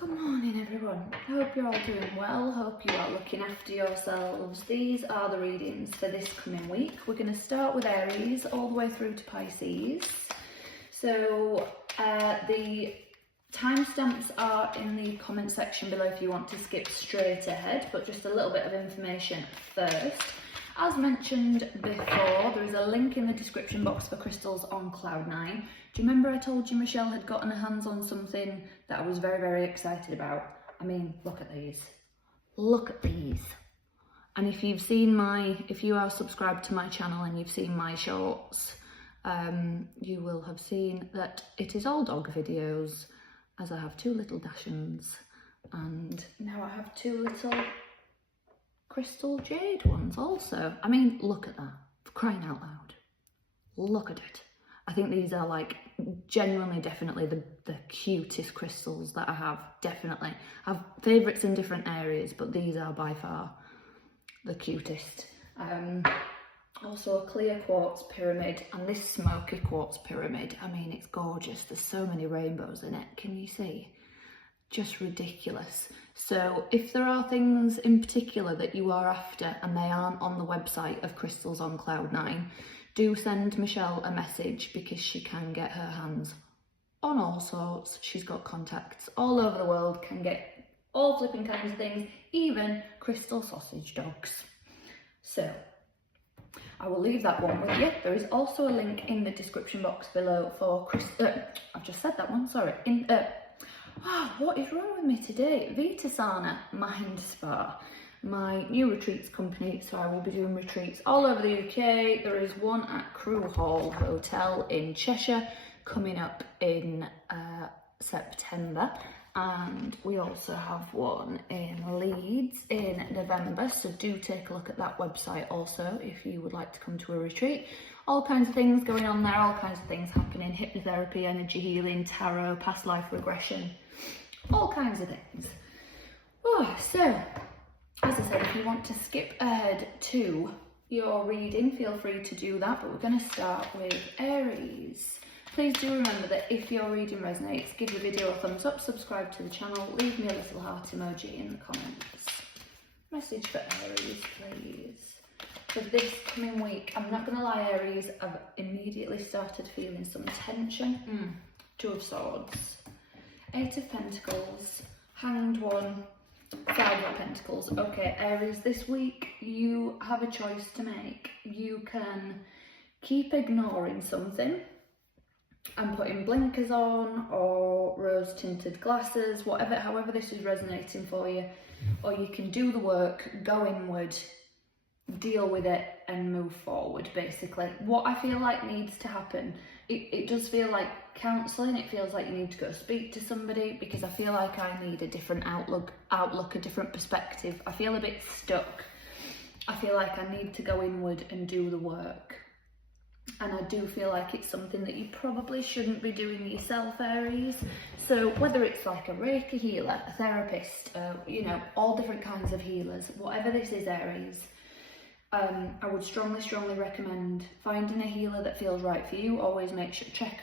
Good morning everyone, hope you're all doing well, hope you are looking after yourselves. These are the readings for this coming week. We're going to start with Aries all the way through to Pisces. So the timestamps are in the comment section below if you want to skip straight ahead, but just a little bit of information first. As mentioned before, there is a link in the description box for crystals on Cloud9. Do you remember I told you Michelle had gotten her hands on something that I was very, very excited about? I mean, look at these. Look at these. And if you are subscribed to my channel and you've seen my shorts, you will have seen that it is all dog videos, as I have two little Dachshunds and now I have two little crystal jade ones also. I mean, look at that, for crying out loud. Look at it. I think these are like genuinely, definitely the cutest crystals that I have, definitely. I have favourites in different areas, but these are by far the cutest. Also a clear quartz pyramid, and this smoky quartz pyramid, I mean, it's gorgeous. There's so many rainbows in it, can you see? Just ridiculous. So if there are things in particular that you are after and they aren't on the website of Crystals on Cloud9, do send Michelle a message because she can get her hands on all sorts. She's got contacts all over the world, can get all flipping kinds of things, even crystal sausage dogs. So I will leave that one with you. There is also a link in the description box below for I've just said that one, sorry. What is wrong with me today? Vita Mind Spa, my new retreats company. So I will be doing retreats all over the UK. There is one at Crew Hall Hotel in Cheshire coming up in September. And we also have one in Leeds in November. So do take a look at that website also if you would like to come to a retreat. All kinds of things going on there, all kinds of things happening. Hypnotherapy, energy healing, tarot, past life regression, all kinds of things. Oh, so, as I said, if you want to skip ahead to your reading, feel free to do that. But we're going to start with Aries. Please do remember that if your reading resonates, give the video a thumbs up, subscribe to the channel, leave me a little heart emoji in the comments. Message for Aries, please. For this coming week, I'm not going to lie, Aries, I've immediately started feeling some tension. Two of Swords, Eight of Pentacles, Hanged One, Five of Pentacles. Okay, Aries, this week you have a choice to make. You can keep ignoring something and putting blinkers on or rose tinted glasses, however this is resonating for you, or you can do the work, go inward, deal with it and move forward. Basically what I feel like needs to happen, it does feel like counselling. It feels like you need to go speak to somebody, because I feel like I need a different outlook, a different perspective. I feel a bit stuck. I feel like I need to go inward and do the work. And I do feel like it's something that you probably shouldn't be doing yourself, Aries. So whether it's like a Reiki healer, a therapist, you know, all different kinds of healers, whatever this is, Aries, I would strongly recommend finding a healer that feels right for you. Always make sure, check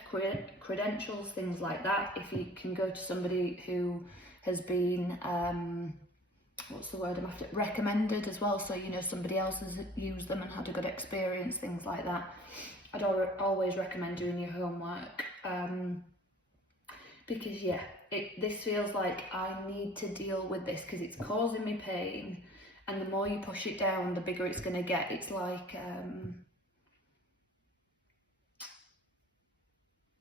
credentials, things like that. If you can go to somebody who has been, what's the word I'm after, recommended as well, so you know somebody else has used them and had a good experience, things like that. I'd always recommend doing your homework, because yeah, this feels like I need to deal with this because it's causing me pain, and the more you push it down, the bigger it's going to get. It's like,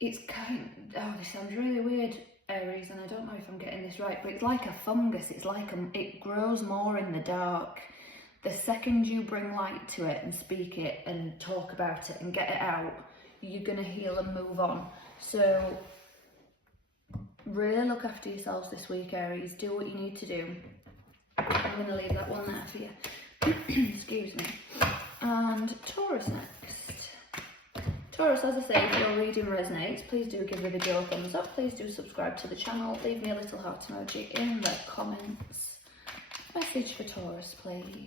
it's this sounds really weird, Aries, and I don't know if I'm getting this right, but it's like a fungus. It's like it grows more in the dark. The second you bring light to it and speak it and talk about it and get it out, you're going to heal and move on. So really look after yourselves this week, Aries. Do what you need to do. I'm going to leave that one there for you. Excuse me. And Taurus next. Taurus, as I say, if your reading resonates, please do give the video a thumbs up. Please do subscribe to the channel. Leave me a little heart emoji in the comments. Message for Taurus, please.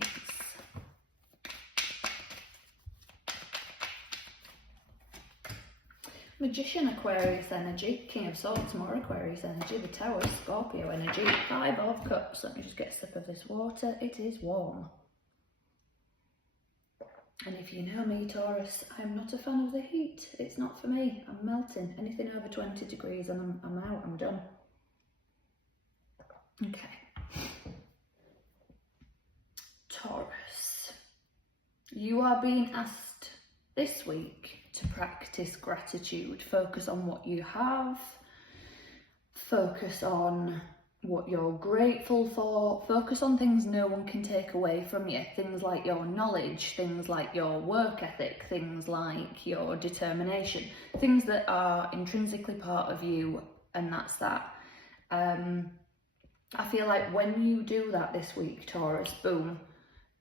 Magician, Aquarius energy. King of Swords, more Aquarius energy. The Tower, Scorpio energy. Five of Cups. Let me just get a sip of this water. It is warm. And if you know me, Taurus, I'm not a fan of the heat. It's not for me. I'm melting. Anything over 20 degrees and I'm out. I'm done. Okay. Taurus, you are being asked this week to practice gratitude. Focus on what you have. Focus on what you're grateful for. Focus on things no one can take away from you. Things like your knowledge, things like your work ethic, things like your determination, things that are intrinsically part of you, and that's that. I feel like when you do that this week, Taurus, boom,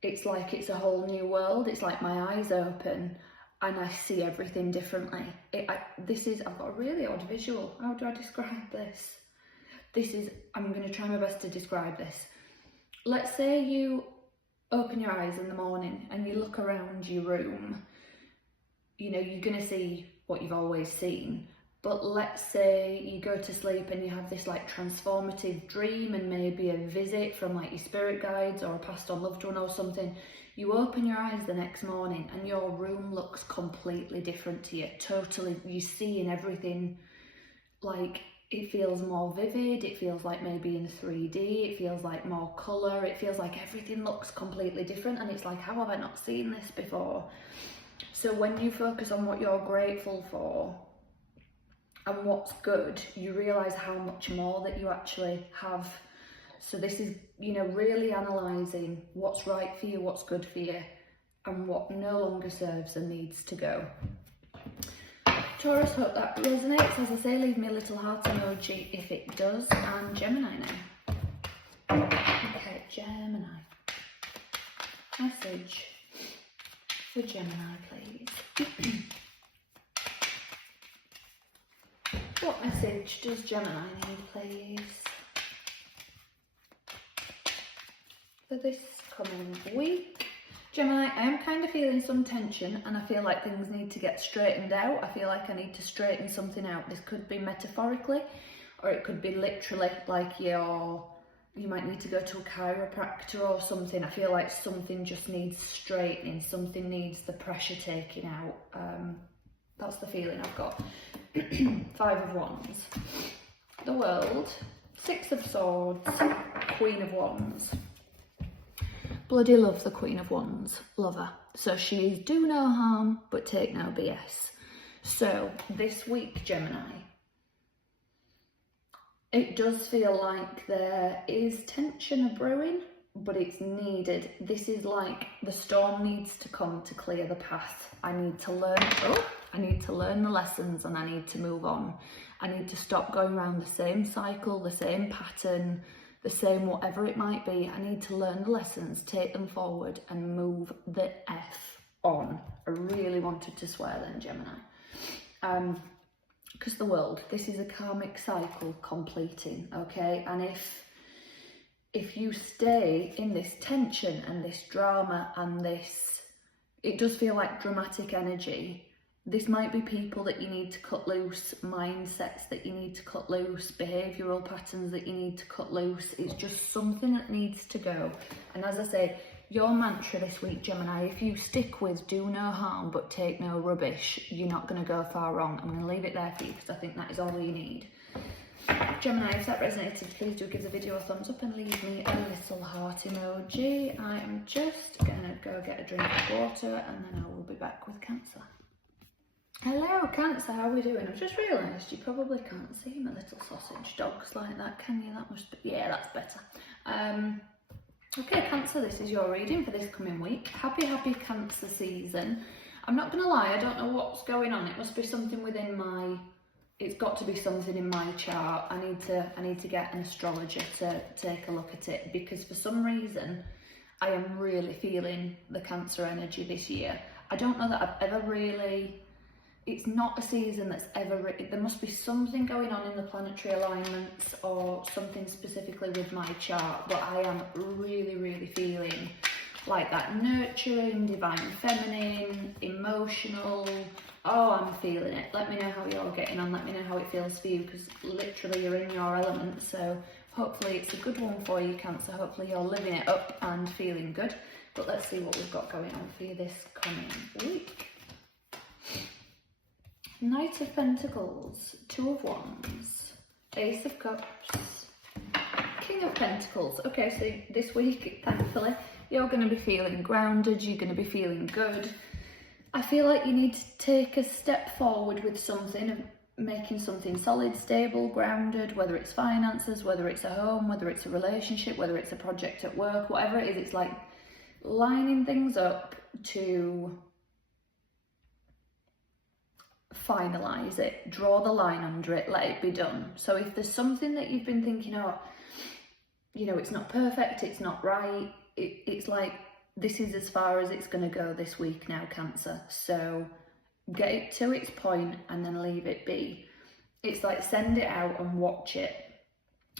it's like it's a whole new world. It's like my eyes open and I see everything differently. I've got a really odd visual. How do I describe this? I'm going to try my best to describe this. Let's say you open your eyes in the morning and you look around your room. You know, you're going to see what you've always seen. But let's say you go to sleep and you have this like transformative dream and maybe a visit from like your spirit guides or a passed on loved one or something. You open your eyes the next morning and your room looks completely different to you. Totally, you're seeing everything, like it feels more vivid, it feels like maybe in 3D, it feels like more colour, it feels like everything looks completely different, and it's like, how have I not seen this before? So when you focus on what you're grateful for and what's good, you realise how much more that you actually have. So this is, you know, really analysing what's right for you, what's good for you, and what no longer serves and needs to go. Taurus, hope that resonates. As I say, leave me a little heart emoji if it does. And Gemini now. Okay, Gemini. Message for Gemini, please. What message does Gemini need, please, for this coming week? Gemini, I am kind of feeling some tension and I feel like things need to get straightened out. I feel like I need to straighten something out. This could be metaphorically or it could be literally, like you might need to go to a chiropractor or something. I feel like something just needs straightening, something needs the pressure taken out. That's the feeling I've got. Five of Wands. The World. Six of Swords. Queen of Wands. Bloody love the Queen of Wands. Love her. So she's do no harm, but take no BS. So this week, Gemini, it does feel like there is tension brewing, but it's needed. This is like the storm needs to come to clear the path. I need to learn the lessons and I need to move on. I need to stop going around the same cycle, the same pattern, the same whatever it might be. I need to learn the lessons, take them forward and move the F on. I really wanted to swear then, Gemini. Because the World, this is a karmic cycle completing, okay? And if you stay in this tension and this drama and this, it does feel like dramatic energy. This might be people that you need to cut loose, mindsets that you need to cut loose, behavioural patterns that you need to cut loose. It's just something that needs to go. And as I say, your mantra this week, Gemini, if you stick with do no harm but take no rubbish, you're not going to go far wrong. I'm going to leave it there for you because I think that is all you need. Gemini, if that resonated, please do give the video a thumbs up and leave me a little heart emoji. I am just going to go get a drink of water and then I will be back with Cancer. Hello Cancer, how are we doing? I've just realised you probably can't see my little sausage dogs like that, can you? That must be, yeah, that's better. Okay Cancer, this is your reading for this coming week. Happy Cancer season. I'm not going to lie, I don't know what's going on. It must be something within my, it's got to be something in my chart. I need to get an astrologer to take a look at it, because for some reason I am really feeling the Cancer energy this year. I don't know that I've ever really, it's not a season that's ever, there must be something going on in the planetary alignments or something specifically with my chart, but I am really feeling like that nurturing, divine feminine, emotional. Oh, I'm feeling it. Let me know how you're getting on. Let me know how it feels for you, because literally you're in your element. So hopefully it's a good one for you, Cancer. Hopefully you're living it up and feeling good. But let's see what we've got going on for you this coming week. Knight of Pentacles, Two of Wands, Ace of Cups, King of Pentacles. Okay, so this week, thankfully, you're going to be feeling grounded, you're going to be feeling good. I feel like you need to take a step forward with something, of making something solid, stable, grounded, whether it's finances, whether it's a home, whether it's a relationship, whether it's a project at work, whatever it is. It's like lining things up to finalise it, draw the line under it, let it be done. So if there's something that you've been thinking, oh, you know, it's not perfect, it's not right, it's like, this is as far as it's going to go this week now, Cancer. So get it to its point and then leave it be. It's like, send it out and watch it.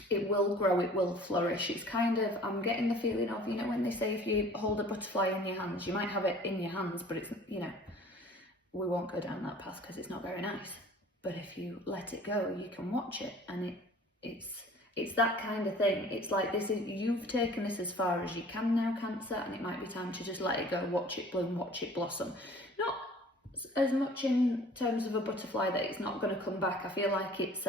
It will grow, it will flourish. It's kind of, I'm getting the feeling of, you know, when they say if you hold a butterfly in your hands, you might have it in your hands, but it's, you know, we won't go down that path because it's not very nice. But if you let it go, you can watch it, and it's that kind of thing. It's like, this is, you've taken this as far as you can now, Cancer, and it might be time to just let it go, watch it bloom, watch it blossom. Not as much in terms of a butterfly that it's not going to come back. I feel like it's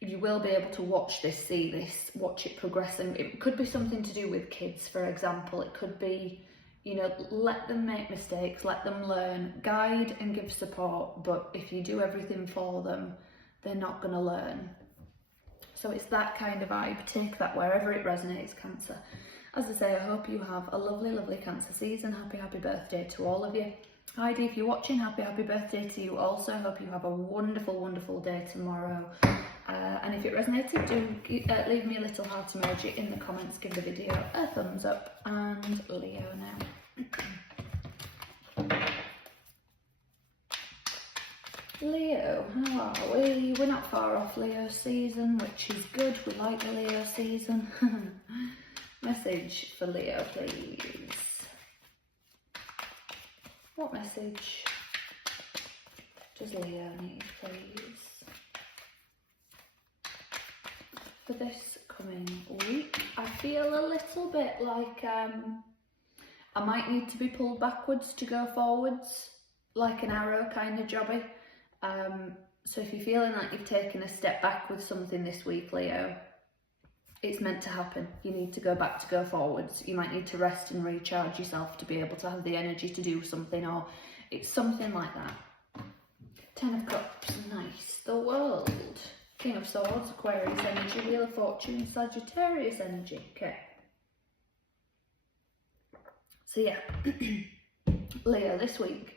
you will be able to watch this, see this, watch it progress. And it could be something to do with kids, for example. It could be, you know, let them make mistakes, let them learn, guide and give support. But if you do everything for them, they're not going to learn. So it's that kind of vibe. Take that wherever it resonates, Cancer. As I say, I hope you have a lovely, lovely Cancer season. Happy, happy birthday to all of you. Heidi, if you're watching, happy, happy birthday to you also. Hope you have a wonderful, wonderful day tomorrow. And if it resonated, do leave me a little heart emoji in the comments. Give the video a thumbs up. And Leo now. Leo, how are we? We're not far off Leo season, which is good. We like the Leo season. Message for Leo, please. What message does Leo need, please, for this coming week? I feel a little bit like I might need to be pulled backwards to go forwards, like an arrow kind of jobby. So if you're feeling like you've taken a step back with something this week, Leo, it's meant to happen. You need to go back to go forwards. You might need to rest and recharge yourself to be able to have the energy to do something, or it's something like that. Ten of Cups, nice. The World, King of Swords, Aquarius energy, Wheel of Fortune, Sagittarius energy. Okay. So yeah, Leo, this week,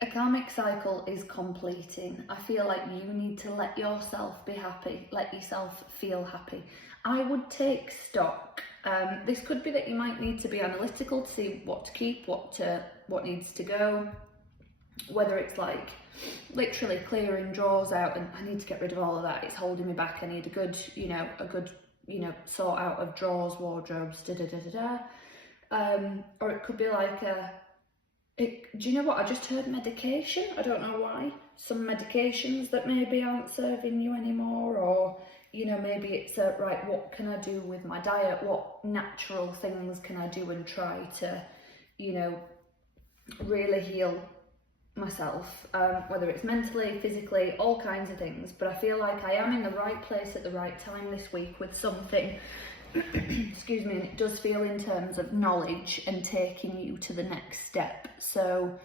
a karmic cycle is completing. I feel like you need to let yourself be happy, let yourself feel happy. I would take stock. This could be that you might need to be analytical to see what to keep, what needs to go. Whether it's like literally clearing drawers out and I need to get rid of all of that, it's holding me back. I need a good sort out of drawers, wardrobes, or it could be like do you know what? I just heard medication. I don't know why. Some medications that maybe aren't serving you anymore, or, you know, maybe it's right, what can I do with my diet? What natural things can I do and try to, you know, really heal myself, whether it's mentally, physically, all kinds of things. But I feel like I am in the right place at the right time this week with something. Excuse me, and it does feel in terms of knowledge and taking you to the next step. So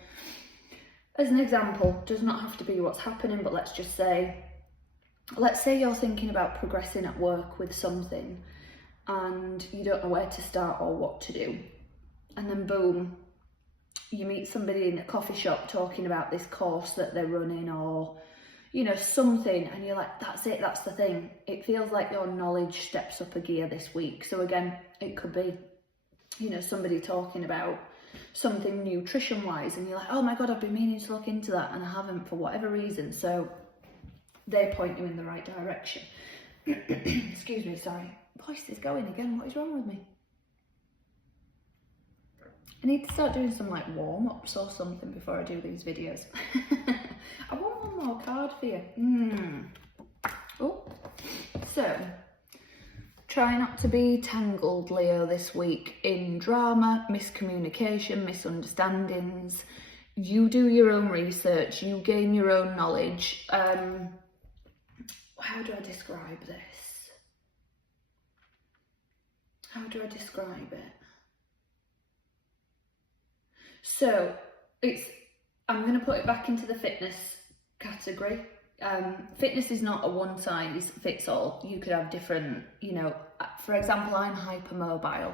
as an example, does not have to be what's happening, but let's say you're thinking about progressing at work with something and you don't know where to start or what to do, and then boom, you meet somebody in a coffee shop talking about this course that they're running, or, you know, something, and you're like, that's it, that's the thing. It feels like your knowledge steps up a gear this week. So again, it could be, you know, somebody talking about something nutrition wise, and you're like, oh my god, I've been meaning to look into that and I haven't for whatever reason. So they point you in the right direction. Excuse me, sorry, voice is going again. What is wrong with me? I need to start doing some like warm-ups or something before I do these videos. I want one more card for you. Oh, so try not to be tangled, Leo, this week in drama, miscommunication, misunderstandings. You do your own research, you gain your own knowledge. How do I describe this? How do I describe it? So I'm going to put it back into the fitness category. Fitness is not a one size fits all. You could have different, you know, for example, I'm hypermobile.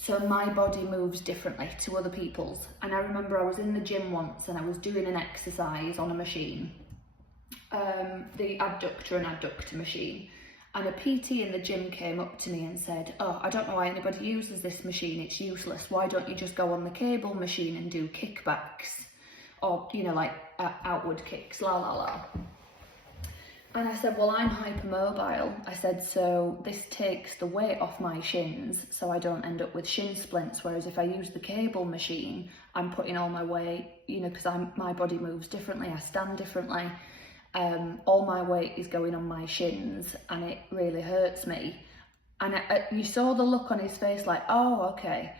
So my body moves differently to other people's. And I remember I was in the gym once and I was doing an exercise on a machine, the abductor and adductor machine. And a PT in the gym came up to me and said, "Oh, I don't know why anybody uses this machine, it's useless. Why don't you just go on the cable machine and do kickbacks? Or, you know, like outward kicks, la la la." And I said, "Well, I'm hypermobile." I said, "So this takes the weight off my shins so I don't end up with shin splints. Whereas if I use the cable machine, I'm putting all my weight, you know, because my body moves differently, I stand differently. All my weight is going on my shins and it really hurts me." And you saw the look on his face like, "Oh, okay."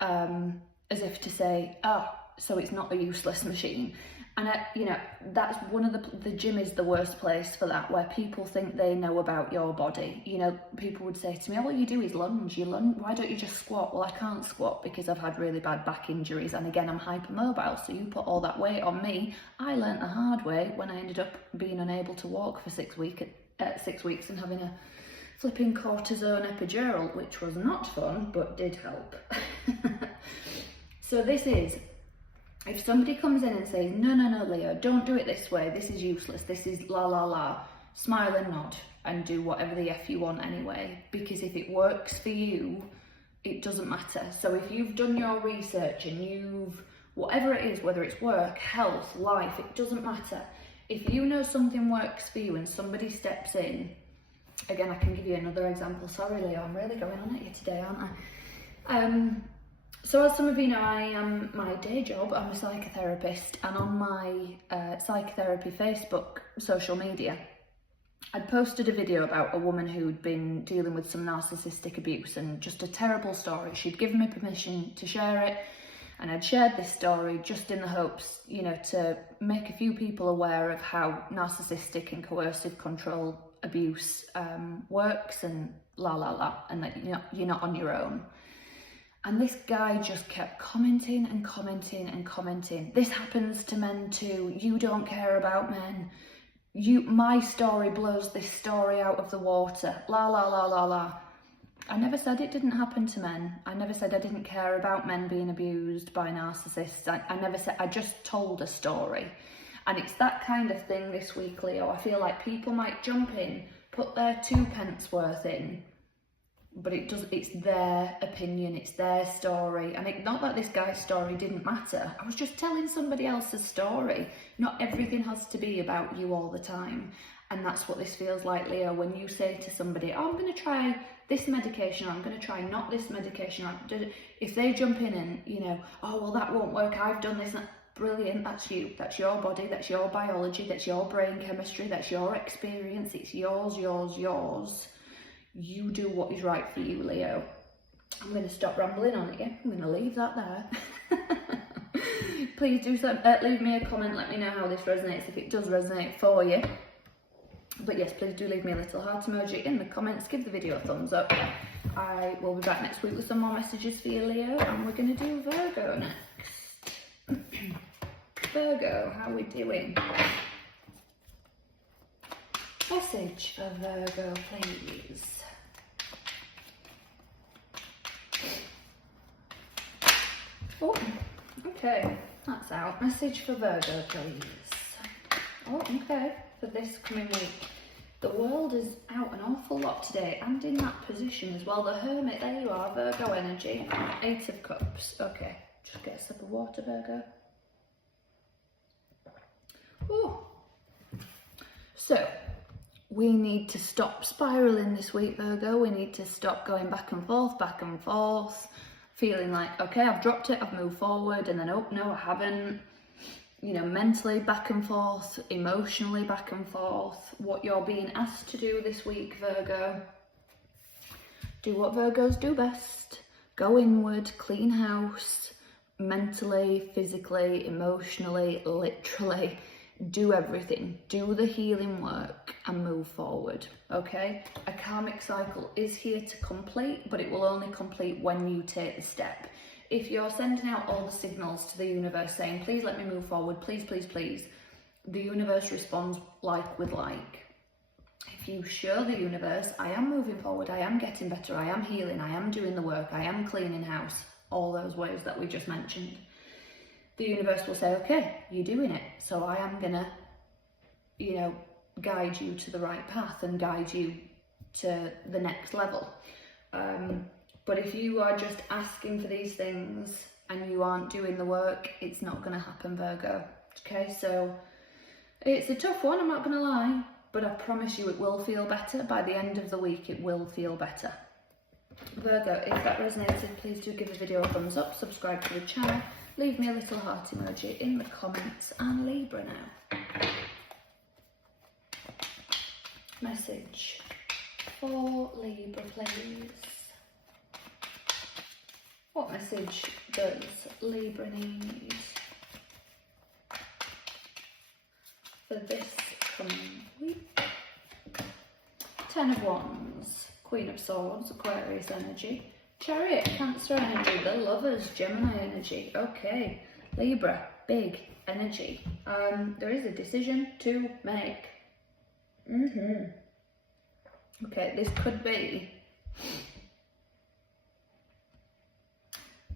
As if to say, "Oh, so it's not a useless machine." And you know, that's one of the gym is the worst place for that, where people think they know about your body. You know, people would say to me, "Oh, all you do is lunge, why don't you just squat?" Well, I can't squat because I've had really bad back injuries, and again, I'm hypermobile, so you put all that weight on me. I learnt the hard way when I ended up being unable to walk for 6 weeks and having a flipping cortisone epidural, which was not fun, but did help. So this is, if somebody comes in and says, no, Leo, don't do it this way, this is useless, this is la la la, smile and nod and do whatever the F you want anyway, because if it works for you, it doesn't matter. So if you've done your research and whatever it is, whether it's work, health, life, it doesn't matter. If you know something works for you and somebody steps in, again, I can give you another example. Sorry, Leo, I'm really going on at you today, aren't I? So as some of you know, my day job, I'm a psychotherapist, and on my psychotherapy Facebook social media, I'd posted a video about a woman who'd been dealing with some narcissistic abuse, and just a terrible story. She'd given me permission to share it, and I'd shared this story just in the hopes, you know, to make a few people aware of how narcissistic and coercive control abuse works, and la la la, and that you're not on your own. And this guy just kept commenting and commenting and commenting. "This happens to men too. You don't care about men. My story blows this story out of the water. La la la la la." I never said it didn't happen to men. I never said I didn't care about men being abused by narcissists. I never said, I just told a story. And it's that kind of thing this week, Leo. I feel like people might jump in, put their 2 pence worth in, but it's their opinion, it's their story. And not that this guy's story didn't matter. I was just telling somebody else's story. Not everything has to be about you all the time. And that's what this feels like, Leo, when you say to somebody, "Oh, I'm going to try this medication," or "I'm going to try not this medication." If they jump in and, you know, "Oh, well, that won't work, I've done this," brilliant, that's you, that's your body, that's your biology, that's your brain chemistry, that's your experience, it's yours, yours, yours. You do what is right for you, Leo. I'm going to stop rambling on at you. I'm going to leave that there. Please do leave me a comment. Let me know how this resonates, if it does resonate for you. But yes, please do leave me a little heart emoji in the comments. Give the video a thumbs up. I will be back next week with some more messages for you, Leo. And we're going to do Virgo next. Virgo, how are we doing? Message for Virgo, please. Oh, okay, that's out. Message for Virgo, please. Oh, okay, for this coming week. The world is out an awful lot today, and in that position as well. The Hermit, there you are, Virgo energy. 8 of Cups. Okay, just get a sip of water, Virgo. Oh. So, we need to stop spiraling this week, Virgo. We need to stop going back and forth, feeling like, okay, I've dropped it, I've moved forward, and then, oh, no, I haven't. You know, mentally back and forth, emotionally back and forth. What you're being asked to do this week, Virgo. Do what Virgos do best. Go inward, clean house, mentally, physically, emotionally, literally. Do everything. Do the healing work and move forward, okay? A karmic cycle is here to complete, but it will only complete when you take the step. If you're sending out all the signals to the universe saying, please let me move forward, please, please, please, the universe responds like with like. If you show the universe, I am moving forward, I am getting better, I am healing, I am doing the work, I am cleaning house, all those ways that we just mentioned, the universe will say, okay, you're doing it, so I am gonna, you know, guide you to the right path and guide you to the next level. But if you are just asking for these things and you aren't doing the work, it's not going to happen, Virgo. Okay, so it's a tough one, I'm not going to lie, but I promise you it will feel better. By the end of the week, it will feel better. Virgo, if that resonated, please do give the video a thumbs up, subscribe to the channel, leave me a little heart emoji in the comments, and Libra now. Message for Libra, please. What message does Libra need for this coming week? 10 of Wands, Queen of Swords, Aquarius energy, Chariot, Cancer energy, the Lovers, Gemini energy. Okay, Libra, big energy. There is a decision to make. Okay, this could be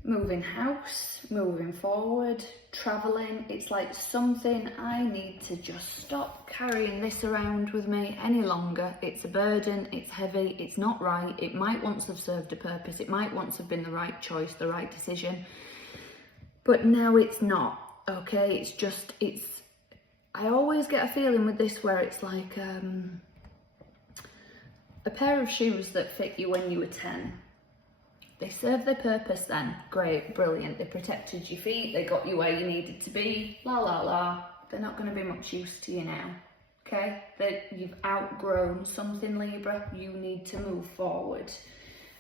moving house, moving forward, travelling. It's like something I need to just stop carrying this around with me any longer. It's a burden, it's heavy, it's not right. It might once have served a purpose, it might once have been the right choice, the right decision, but now it's not, okay? It's just, I always get a feeling with this where it's like a pair of shoes that fit you when you were 10. They served their purpose then, great, brilliant. They protected your feet, they got you where you needed to be, la la la. They're not going to be much use to you now, okay? You've outgrown something, Libra. You need to move forward.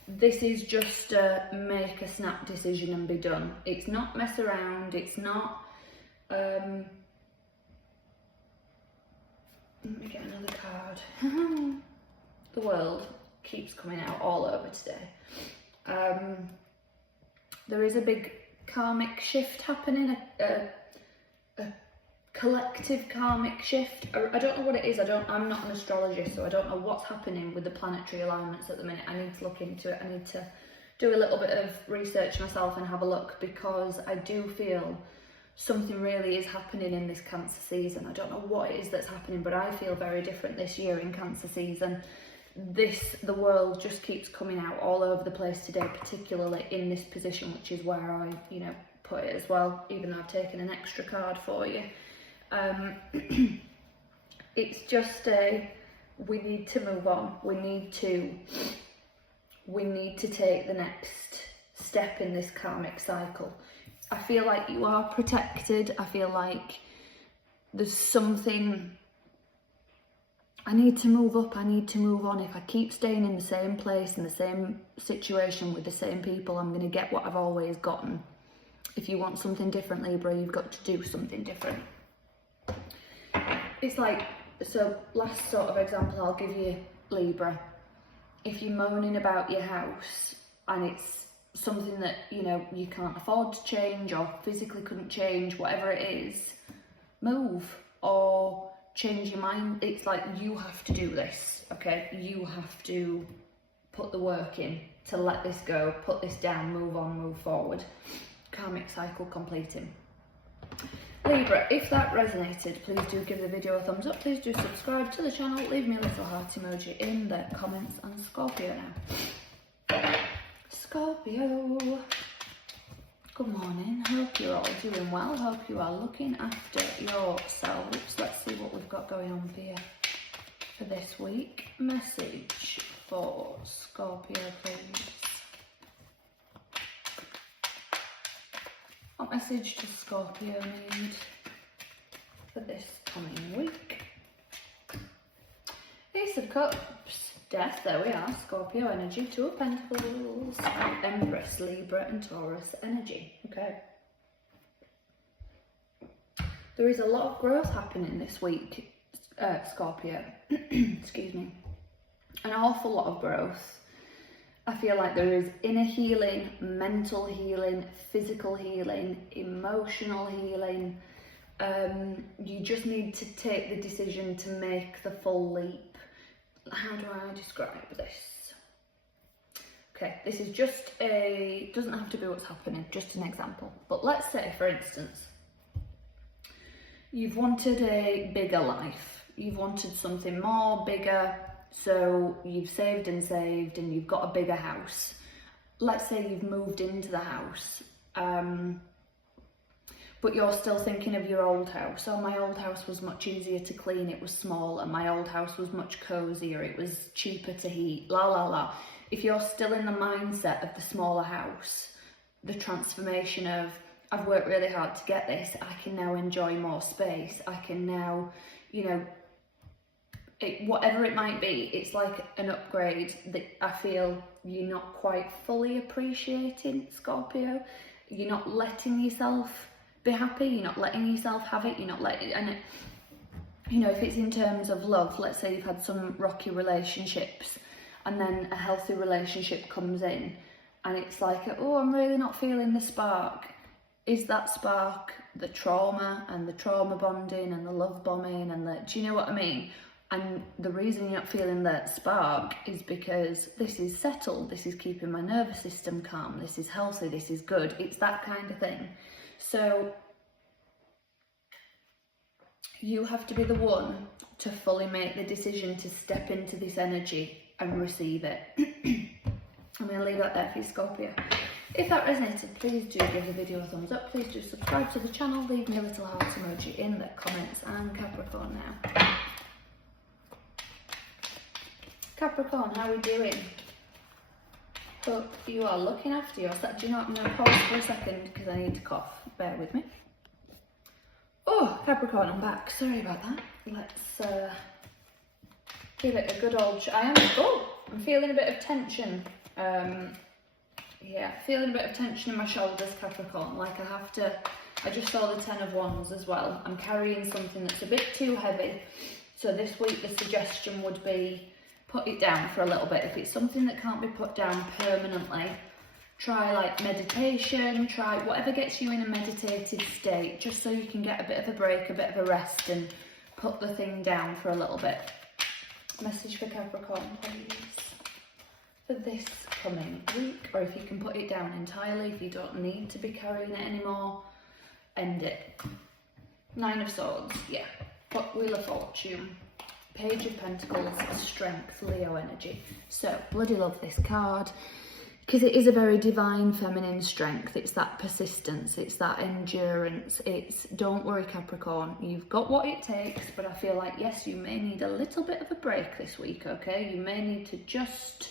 This is just make a snap decision and be done. It's not mess around, it's not... let me get another card. The World keeps coming out all over today. There is a big karmic shift happening, a collective karmic shift. I don't know what it is. I'm not an astrologist, so I don't know what's happening with the planetary alignments at the minute. I need to look into it. I need to do a little bit of research myself and have a look, because I do feel something really is happening in this Cancer season. I don't know what it is that's happening, but I feel very different this year in Cancer season. The World just keeps coming out all over the place today, particularly in this position, which is where I, put it as well, even though I've taken an extra card for you. It's just we need to move on. We need to take the next step in this karmic cycle. I feel like you are protected. I feel like there's something... I need to move up, I need to move on. If I keep staying in the same place, in the same situation with the same people, I'm going to get what I've always gotten. If you want something different, Libra, you've got to do something different. It's like, so last sort of example I'll give you, Libra. If you're moaning about your house and it's something that, you can't afford to change or physically couldn't change, whatever it is, move or change your mind. It's like you have to do this, okay? You have to put the work in to let this go, put this down, move on, move forward. Karmic cycle completing. Libra, if that resonated, please do give the video a thumbs up. Please do subscribe to the channel. Leave me a little heart emoji in the comments. And Scorpio now. Scorpio. Good morning. Hope you're all doing well. Hope you are looking after yourselves. Let's see what we've got going on for you. for this week. Message for Scorpio, please. What message does Scorpio need for this coming week? Ace of Cups, Death, there we are, Scorpio energy, Two of Pentacles, Empress, Libra and Taurus energy, okay. There is a lot of growth happening this week, Scorpio, excuse me, an awful lot of growth. I feel like there is inner healing, mental healing, physical healing, emotional healing. You just need to take the decision to make the full leap. How do I describe this? Okay, this is just doesn't have to be what's happening, just an example. But let's say, for instance, you've wanted a bigger life. You've wanted something more, bigger. So you've saved and you've got a bigger house. Let's say you've moved into the house, but you're still thinking of your old house. Oh, my old house was much easier to clean, it was small, and my old house was much cozier, it was cheaper to heat, la la la. If you're still in the mindset of the smaller house, the transformation of, I've worked really hard to get this, I can now enjoy more space, I can now, you know, whatever it might be, it's like an upgrade that I feel you're not quite fully appreciating, Scorpio. You're not letting yourself be happy, you're not letting yourself have it, you're not letting, and you know, if it's in terms of love, let's say you've had some rocky relationships and then a healthy relationship comes in and it's like, oh, I'm really not feeling the spark. Is that spark the trauma and the trauma bonding and the love bombing and the, do you know what I mean? And the reason you're not feeling that spark is because this is settled, this is keeping my nervous system calm, this is healthy, this is good. It's that kind of thing. So you have to be the one to fully make the decision to step into this energy and receive it. I'm going to leave that there for you, Scorpio. If that resonated, please do give the video a thumbs up. Please do subscribe to the channel, leave me a little heart emoji in the comments, and Capricorn now. Capricorn, how are we doing? Hope you are looking after yourself. Do you know what? I'm going to pause for a second because I need to cough. Bear with me. Oh, Capricorn, I'm back. Sorry about that. Let's give it a good old I'm feeling a bit of tension. Yeah, feeling a bit of tension in my shoulders, Capricorn. Like I just saw the 10 of Wands as well. I'm carrying something that's a bit too heavy. So this week the suggestion would be, put it down for a little bit. If it's something that can't be put down permanently, try like meditation, try whatever gets you in a meditative state, just so you can get a bit of a break, a bit of a rest, and put the thing down for a little bit. Message for Capricorn, please, for this coming week. Or if you can put it down entirely, if you don't need to be carrying it anymore, end it. 9 of Swords, yeah. Wheel of Fortune. Page of Pentacles, Strength, Leo energy. So, bloody love this card because it is a very divine feminine strength. It's that persistence, it's that endurance, it's don't worry, Capricorn, you've got what it takes. But I feel like, yes, you may need a little bit of a break this week, okay? You may need to just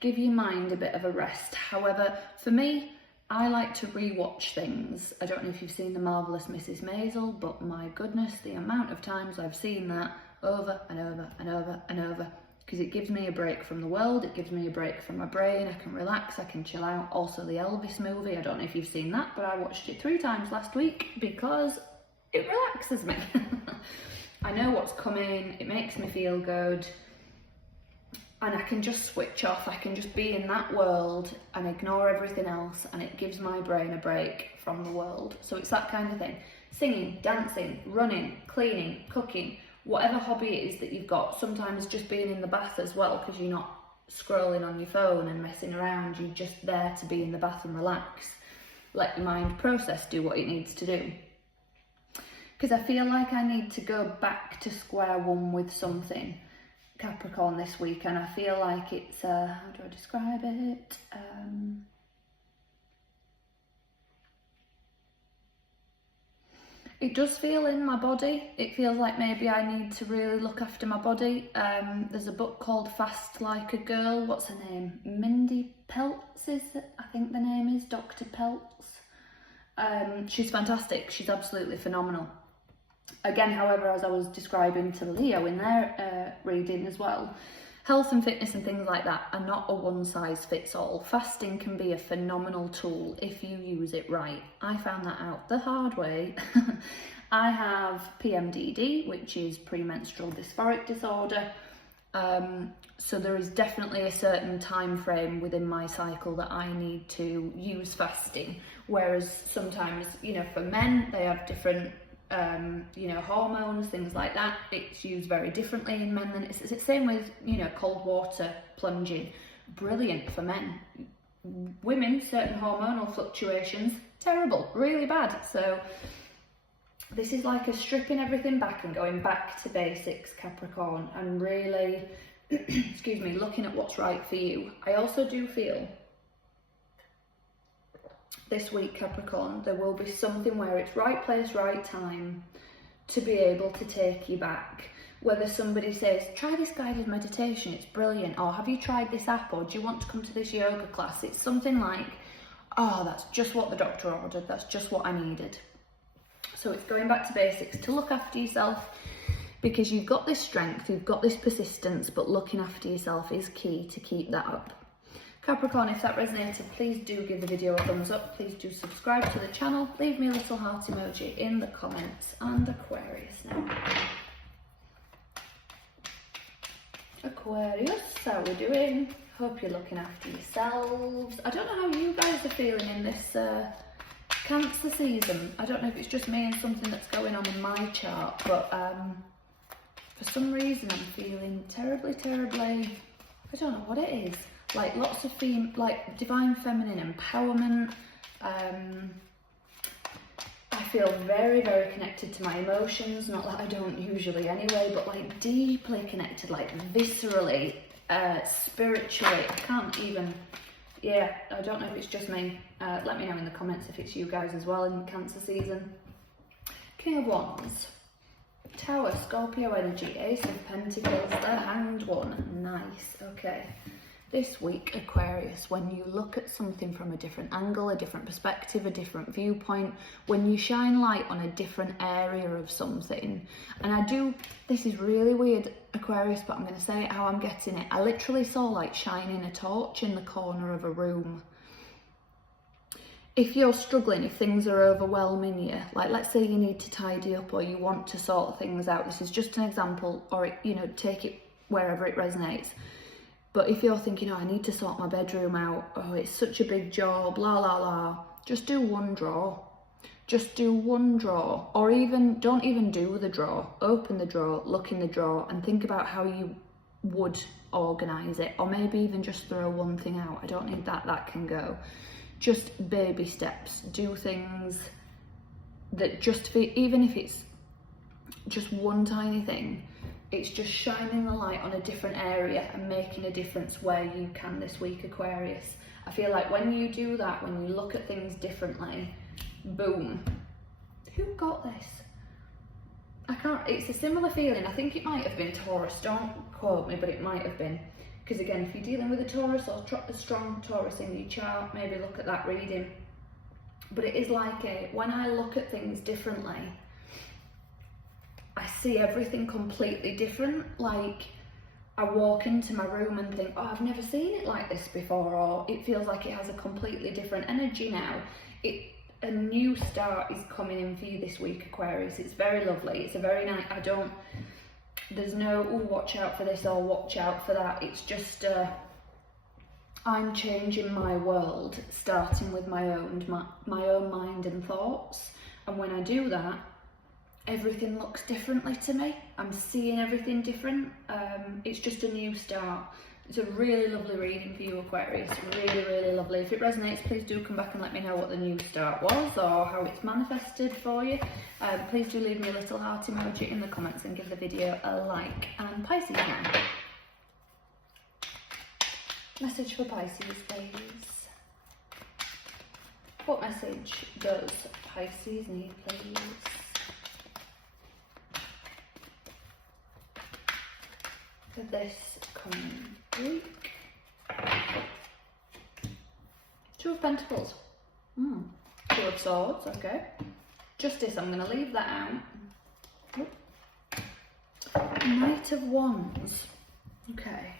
give your mind a bit of a rest. However, for me, I like to rewatch things. I don't know if you've seen The Marvellous Mrs. Maisel, but my goodness, the amount of times I've seen that over and over and over and over, because it gives me a break from the world, it gives me a break from my brain, I can relax, I can chill out. Also the Elvis movie, I don't know if you've seen that, but I watched it 3 times last week because it relaxes me. I know what's coming, it makes me feel good, and I can just switch off, I can just be in that world and ignore everything else, and it gives my brain a break from the world. So it's that kind of thing. Singing, dancing, running, cleaning, cooking, whatever hobby it is that you've got. Sometimes just being in the bath as well, because you're not scrolling on your phone and messing around, you're just there to be in the bath and relax. Let your mind process, do what it needs to do. Because I feel like I need to go back to square one with something, Capricorn, this week, and I feel like it's, how do I describe it? It does feel in my body. It feels like maybe I need to really look after my body. There's a book called Fast Like a Girl. What's her name? Mindy Peltz is it? I think the name is Dr. Peltz. She's fantastic. She's absolutely phenomenal. Again, however, as I was describing to Leo in their reading as well, health and fitness and things like that are not a one-size-fits-all. Fasting can be a phenomenal tool if you use it right. I found that out the hard way. I have PMDD, which is premenstrual dysphoric disorder. So there is definitely a certain time frame within my cycle that I need to use fasting. Whereas sometimes, you know, for men, they have different you know, hormones, things like that. It's used very differently in men than it's the same with, you know, cold water plunging. Brilliant for men. Women, certain hormonal fluctuations, terrible, really bad. So this is like a stripping everything back and going back to basics, Capricorn, and really, excuse me, looking at what's right for you. I also do feel this week, Capricorn, there will be something where it's right place, right time to be able to take you back. Whether somebody says, try this guided meditation, it's brilliant, or have you tried this app, or do you want to come to this yoga class? It's something like, oh, that's just what the doctor ordered, that's just what I needed. So it's going back to basics, to look after yourself, because you've got this strength, you've got this persistence, but looking after yourself is key to keep that up. Capricorn, if that resonated, please do give the video a thumbs up. Please do subscribe to the channel. Leave me a little heart emoji in the comments. And Aquarius now. Aquarius, how are we doing? Hope you're looking after yourselves. I don't know how you guys are feeling in this Cancer season. I don't know if it's just me and something that's going on in my chart, but for some reason I'm feeling terribly, I don't know what it is. Like lots of like divine feminine empowerment. I feel very, very connected to my emotions. Not that I don't usually anyway, but like deeply connected, like viscerally, spiritually. I can't even, yeah, I don't know if it's just me. Let me know in the comments if it's you guys as well in Cancer season. King of Wands. Tower, Scorpio energy, Ace of Pentacles, the Hanged One. Nice, okay. This week, Aquarius, when you look at something from a different angle, a different perspective, a different viewpoint, when you shine light on a different area of something, and this is really weird, Aquarius, but I'm going to say it how I'm getting it. I literally saw like shining a torch in the corner of a room. If you're struggling, if things are overwhelming you, like let's say you need to tidy up or you want to sort things out, this is just an example, or, you know, take it wherever it resonates. But if you're thinking, oh, I need to sort my bedroom out, oh, it's such a big job, la la la, just do one drawer. Just do one drawer, or even, don't even do the drawer. Open the drawer, look in the drawer, and think about how you would organise it, or maybe even just throw one thing out. I don't need that, that can go. Just baby steps, do things that just fit, even if it's just one tiny thing, it's just shining the light on a different area and making a difference where you can this week, Aquarius. I feel like when you do that, when you look at things differently, boom. Who got this? I can't, it's a similar feeling. I think it might have been Taurus, don't quote me, but it might have been. Because again, if you're dealing with a Taurus or a strong Taurus in your chart, maybe look at that reading. But it is like when I look at things differently, I see everything completely different. Like I walk into my room and think, oh, I've never seen it like this before, or it feels like it has a completely different energy now. A new start is coming in for you this week, Aquarius. It's very lovely. It's a very nice, there's no, oh, watch out for this or watch out for that. It's just, I'm changing my world, starting with my own mind and thoughts. And when I do that, everything looks differently to me. I'm seeing everything different. It's just a new start. It's a really lovely reading for you, Aquarius. Really, really lovely. If it resonates, please do come back and let me know what the new start was or how it's manifested for you. Please do leave me a little heart emoji in the comments and give the video a like. And Pisces now. Message for Pisces, please. What message does Pisces need, please? for this coming week. Two of Pentacles. Two of Swords, okay. Justice, I'm going to leave that out. Knight of Wands. Okay.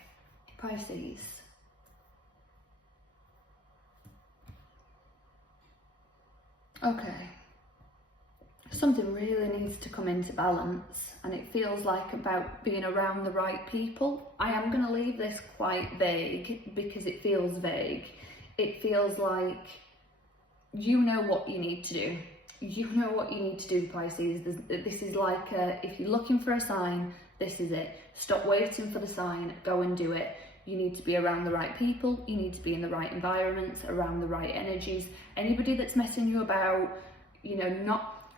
Pisces. Okay. Something really needs to come into balance, and it feels like about being around the right people. I am going to leave this quite vague because it feels vague. It feels like you know what you need to do. You know what you need to do, Pisces. This is like if you're looking for a sign, this is it. Stop waiting for the sign, go and do it. You need to be around the right people. You need to be in the right environments, around the right energies. Anybody that's messing you about, you know, not,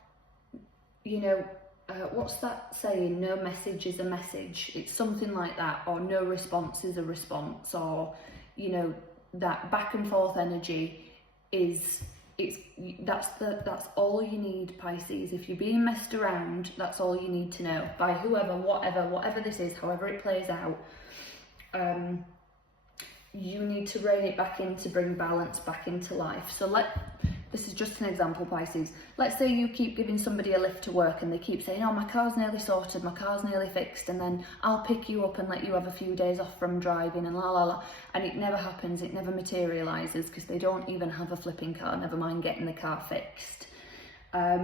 you know, what's that saying? No message is a message. It's something like that. Or no response is a response. Or, you know, that back and forth energy is, that's all you need, Pisces. If you're being messed around, that's all you need to know by whoever, whatever this is, however it plays out. You need to rein it back in to bring balance back into life. So this is just an example, Pisces. Let's say you keep giving somebody a lift to work and they keep saying, oh, my car's nearly sorted, my car's nearly fixed, and then I'll pick you up and let you have a few days off from driving and la la la, and it never happens, it never materialises because they don't even have a flipping car, never mind getting the car fixed. At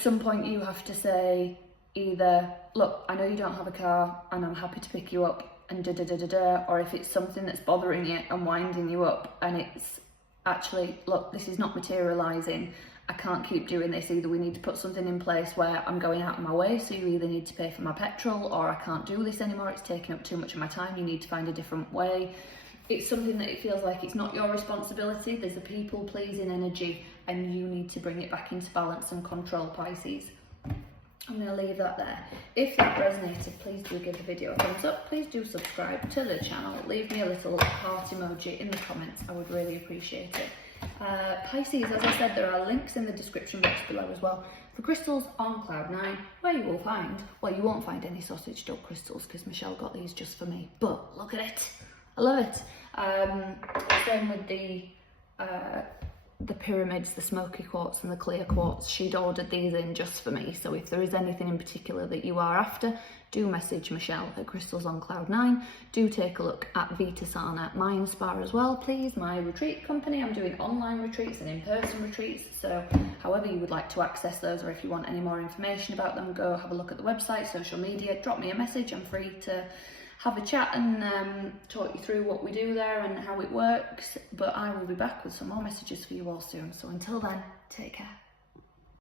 some point you have to say either, look, I know you don't have a car and I'm happy to pick you up and da da da da da, or if it's something that's bothering you and winding you up and it's actually, look, this is not materialising, I can't keep doing this, either we need to put something in place where I'm going out of my way, so you either need to pay for my petrol, or I can't do this anymore, it's taking up too much of my time, you need to find a different way. It's something that it feels like it's not your responsibility, there's a people pleasing energy and you need to bring it back into balance and control, Pisces. I'm going to leave that there. If that resonated, please do give the video a thumbs up. Please do subscribe to the channel. Leave me a little heart emoji in the comments. I would really appreciate it. Pisces, as I said, there are links in the description box below as well for crystals on Cloud 9, where you will find, well, you won't find any sausage dog crystals because Michelle got these just for me. But look at it. I love it. Same with the pyramids, the smoky quartz and the clear quartz. She'd ordered these in just for me, so if there is anything in particular that you are after, do message Michelle at Crystals on Cloud 9. Do take a look at Vita my Inspire as well, please, my retreat company. I'm doing online retreats and in-person retreats, so however you would like to access those, or if you want any more information about them, go have a look at the website, social media, drop me a message. I'm free to have a chat and talk you through what we do there and how it works. But I will be back with some more messages for you all soon. So until then, take care.